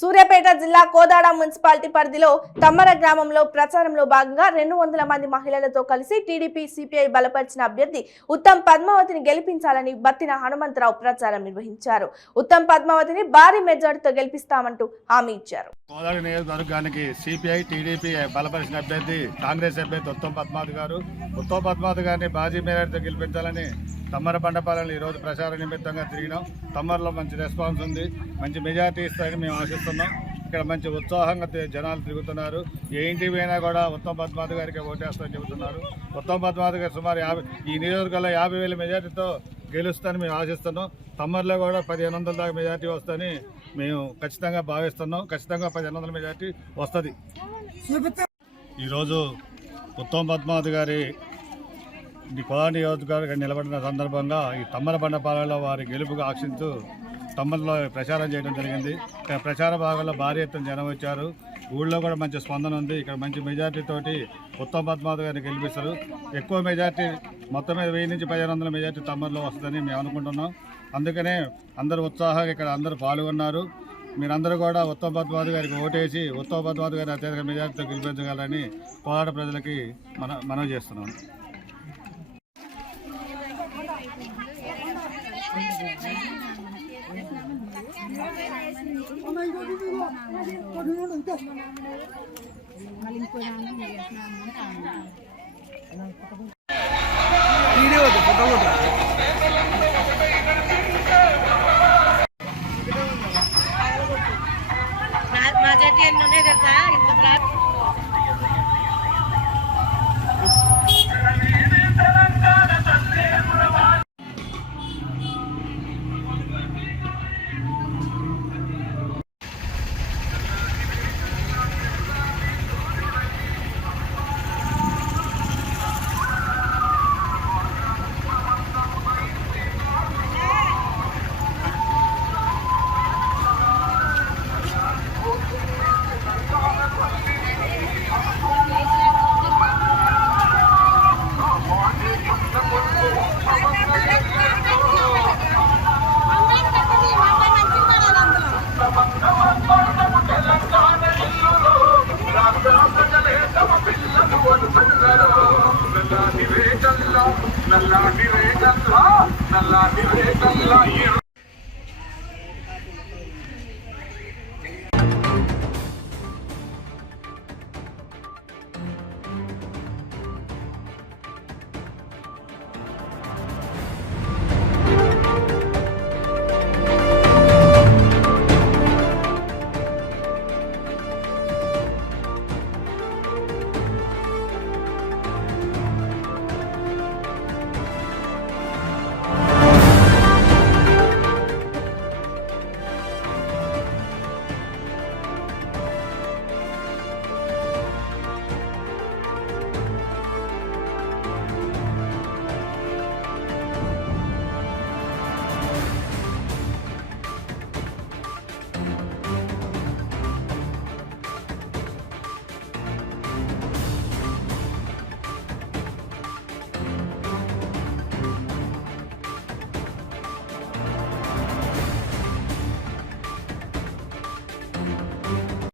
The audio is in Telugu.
సూర్యాపేట జిల్లా కోదాడ మున్సిపాలిటీ పరిధిలో తమ్మర గ్రామంలో ప్రచారంలో భాగంగా 200 మంది మహిళలతో కలిసి టీడీపీ సిపిఐ బలపరిచిన అభ్యర్థి ఉత్తమ్ పద్మావతిని గెలిపించాలని బత్తిన హనుమంతరావు ప్రచారం నిర్వహించారు. ఉత్తమ్ పద్మావతిని భారీ మెజార్టీతో గెలిపిస్తామంటూ హామీ ఇచ్చారు. కోదాడ నియోజకవర్గానికి సిపిఐ టీడీపీ బలపరిచిన అభ్యర్థి కాంగ్రెస్ అభ్యర్థి ఉత్తమ్ పద్మావతి గారు. ఉత్తమ్ పద్మావతి గారిని భారీ మెజార్టీతో గెలిపించాలని తమ్మర బండపాలెంలో ఈరోజు ప్రచార నిమిత్తంగా తిరిగినాం. తమ్మరలో మంచి రెస్పాన్స్ ఉంది, మంచి మెజార్టీ ఇస్తారని మేము ఆశిస్తున్నాం. ఇక్కడ మంచి ఉత్సాహంగా జనాలు తిరుగుతున్నారు. ఏ ఇంటికి పోయినా కూడా ఉత్తమ్ పద్మావతి గారికి ఓటేస్తామని చెబుతున్నారు. ఉత్తమ్ పద్మావతి గారు సుమారు ఈ నియోజకవర్గంలో 50,000 మెజార్టీతో గెలుస్తారని మేము ఆశిస్తున్నాం. తమ్మర్లో కూడా 1500 దాకా మెజార్టీ వస్తుందని మేము ఖచ్చితంగా భావిస్తున్నాం. ఖచ్చితంగా 1500 మెజార్టీ వస్తుంది. ఈరోజు ఉత్తమ్ పద్మావతి గారి కోదాడ నియోజకవర్గం నిలబడిన సందర్భంగా ఈ తమ్మర బండపాలెంలో వారి గెలుపుగా ఆశిస్తూ తమ్మరలో ప్రచారం చేయడం జరిగింది. ఇక్కడ ప్రచార భాగంలో భారీ ఎత్తున జనం వచ్చారు. ఊళ్ళో కూడా మంచి స్పందన ఉంది. ఇక్కడ మంచి మెజార్టీతోటి ఉత్తమ్ పద్మావతి గారిని గెలిపిస్తారు. ఎక్కువ మెజార్టీ మొత్తం మీద 1000 నుంచి 1500 మెజార్టీ తమ్మరలో వస్తుందని మేము అనుకుంటున్నాం. అందుకనే అందరూ ఉత్సాహంగా ఇక్కడ అందరూ పాల్గొన్నారు. మీరందరూ కూడా ఉత్తమ్ పద్మావతి గారికి ఓటేసి ఉత్తమ్ పద్మావతి గారిని అత్యధిక మెజార్టీతో గెలిపించగలని కోదాడ ప్రజలకి మనవి చేస్తున్నాం. మా చెట్టు ఎన్ని ఉన్నాయి తెలుసా?